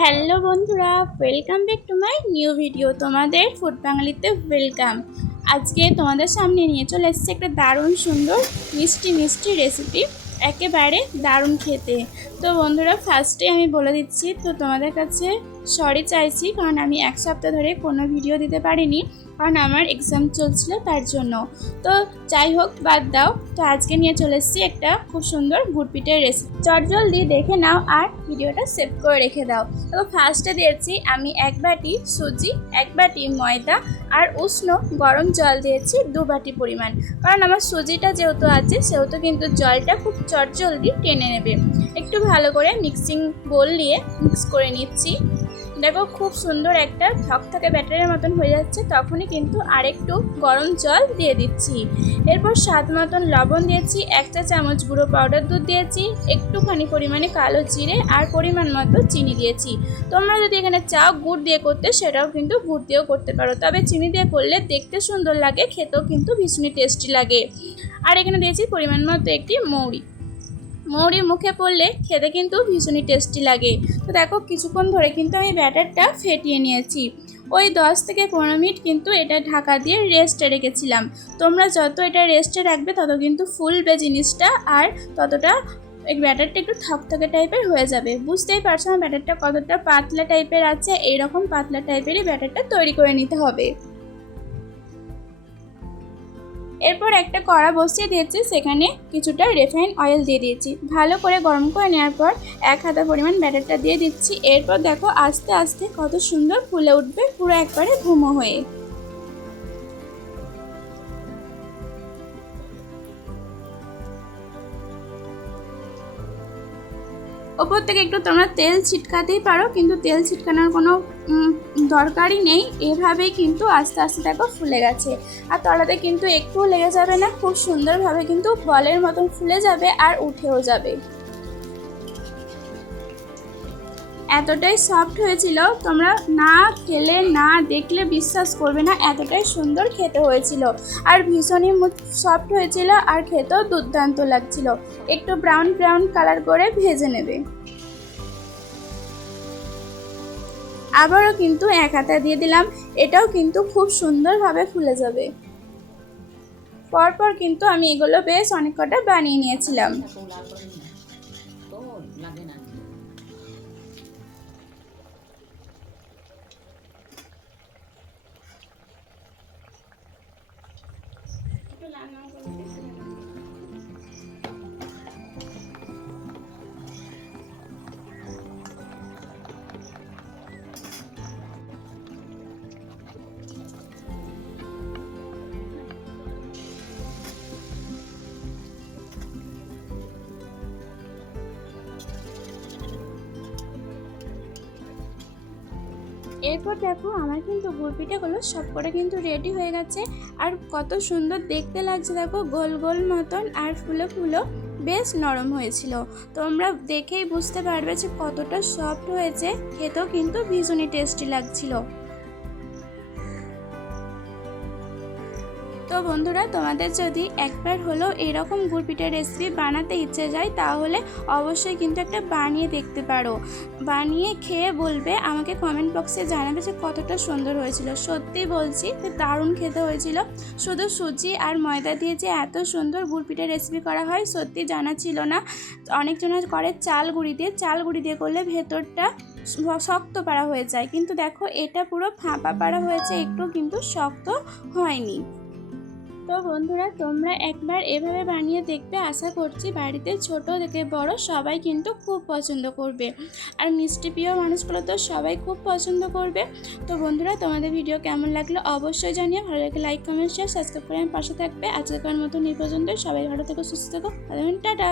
Hello বন্ধুরা, welcome back to my new video. তোমাদের food বাঙালিতে welcome. আজকে তোমাদের সামনে নিয়ে চলে এসেছে একটা দারুণ সুন্দর মিষ্টি মিষ্টি রেসিপি, একেবারে দারুণ খেতে। তো বন্ধুরা, ফার্স্টে আমি বলে দিচ্ছি, তো তোমাদের কাছে সরি চাইছি, কারণ আমি এক সপ্তাহ ধরে কোনো ভিডিও দিতে পারিনি, কারণ আমার এক্সাম চলছিল তার জন্য। তো যাই হোক, বাদ দাও। তো আজকে নিয়ে চলে এসেছি একটা খুব সুন্দর গুড় পিঠের রেসিপি। চটজলদি দেখে নাও আর ভিডিওটা সেভ করে রেখে দাও। তো ফার্স্টে দিয়েছি আমি 1 বাটি সুজি, 1 বাটি ময়দা আর উষ্ণ গরম জল দিয়েছি 2 বাটি পরিমাণ, কারণ আমার সুজিটা যেহেতু আছে সেহেতু কিন্তু জলটা খুব চটজলদি টেনে নেবে। একটু ভালো করে মিক্সিং বোল নিয়ে মিক্স করে নিচ্ছি। দেখো, খুব সুন্দর একটা থকথকে ব্যাটারের মতন হয়ে যাচ্ছে, তখনই কিন্তু আরেকটু গরম জল দিয়ে দিচ্ছি। এরপর স্বাদ মতন লবণ দিয়েছি, 1 চা চামচ গুঁড়ো পাউডার দুধ দিয়েছি, একটুখানি পরিমাণে কালো জিরে আর পরিমাণ মতো চিনি দিয়েছি। তোমরা যদি এখানে চাও গুড় দিয়ে করতে, সেটাও কিন্তু গুড় দিয়েও করতে পারো, তবে চিনি দিয়ে করলে দেখতে সুন্দর লাগে, খেতেও কিন্তু ভীষণই টেস্টি লাগে। আর এখানে দিয়েছি পরিমাণ মতো একটি মৌরি মুখে পড়লে খেতে কিন্তু ভীষণই টেস্টি লাগে। তো দেখো, কিছুক্ষণ ধরে কিন্তু আমি ব্যাটারটা ফেটিয়ে নিয়েছি। ওই 10 থেকে 15 মিনিট কিন্তু এটা ঢাকা দিয়ে রেস্টে রেখেছিলাম। তোমরা যত এটা রেস্টে রাখবে তত কিন্তু ফুলবে জিনিসটা, আর ততটা এই ব্যাটারটা একটু থকথকে টাইপের হয়ে যাবে। বুঝতেই পারছো আমার ব্যাটারটা কতটা পাতলা টাইপের আছে, এইরকম পাতলা টাইপেরই ব্যাটারটা তৈরি করে নিতে হবে। এরপর একটা কড়া বসিয়ে দিয়েছি, সেখানে কিছুটা রিফাইন অয়েল দিয়ে দিয়েছি। ভালো করে গরম করে নেওয়ার পর 1 হাতা পরিমাণ ব্যাটারটা দিয়ে দিচ্ছি। এরপর দেখো, আস্তে আস্তে কত সুন্দর ফুলে উঠবে, পুরো একবারে ঘুমো হয়ে। ওপর থেকে একটু তোমরা তেল ছিটকাতেই পারো, কিন্তু তেল ছিটকানোর কোনো দরকারই নেই। এভাবেই কিন্তু আস্তে আস্তে দেখো ফুলে গেছে, আর তলাতে কিন্তু একটুও লেগে যাবে না, খুব সুন্দরভাবে কিন্তু বলের মতন ফুলে যাবে আর উঠেও যাবে। এতটাই সফট হয়েছিল, তোমরা না খেলে না দেখলে বিশ্বাস করবে না, এতটাই সুন্দর খেতে হয়েছিল। আর ভীষণই সফট হয়েছিল, আর খেতেও দুর্দান্ত লাগছিল। একটু ব্রাউন ব্রাউন কালার করে ভেজে নেবে। আবারও কিন্তু 1 হাতা দিয়ে দিলাম, এটাও কিন্তু খুব সুন্দরভাবে ফুলে যাবে। পরপর কিন্তু আমি এগুলো বেশ অনেক কটা বানিয়ে নিয়েছিলাম। এরপর দেখো, আমার কিন্তু গুড় পিঠাগুলো সব করে কিন্তু রেডি হয়ে গেছে, আর কত সুন্দর দেখতে লাগছে দেখো, গোল গোল মতন আর ফুলো ফুলো বেশ নরম হয়েছিল। তোমরা দেখেই বুঝতে পারবে যে কতটা সফট হয়েছে, খেতেও কিন্তু ভীষণই টেস্টি লাগছিল। তো বন্ধুরা, তোমাদের যদি একবার হলেও এরকম গুড় পিঠার রেসিপি বানাতে ইচ্ছে যায়, তাহলে অবশ্যই কিন্তু একটা বানিয়ে দেখতে পারো। বানিয়ে খেয়ে বলবে, আমাকে কমেন্ট বক্সে জানাবে যে কতটা সুন্দর হয়েছিল। সত্যি বলছি, দারুণ খেতে হয়েছিল। শুধু সুজি আর ময়দা দিয়ে যে এত সুন্দর গুড় পিঠার রেসিপি করা হয়, সত্যি জানা ছিল না। অনেকজনের করে চাল গুঁড়ি দিয়ে করলে ভেতরটা শক্ত পাড়া হয়ে যায়, কিন্তু দেখো এটা পুরো ফাঁপা পাড়া হয়েছে, একটু কিন্তু শক্ত হয়নি। তো বন্ধুরা, তোমরা একবার এভাবে বানিয়ে দেখবে, আশা করছি বাড়িতে ছোট থেকে বড় সবাই কিন্তু খুব পছন্দ করবে। আর মিষ্টি প্রিয় মানুষগুলো তো সবাই খুব পছন্দ করবে। তো বন্ধুরা, তোমাদের ভিডিও কেমন লাগলো অবশ্যই জানিও। ভালো লাগে লাইক কমেন্ট শেয়ার সাবস্ক্রাইব করে আমার পাশে থাকবে। আজকের মতন এই পর্যন্ত। সবাই ভালো থেকো, সুস্থ থেকো। টাটা।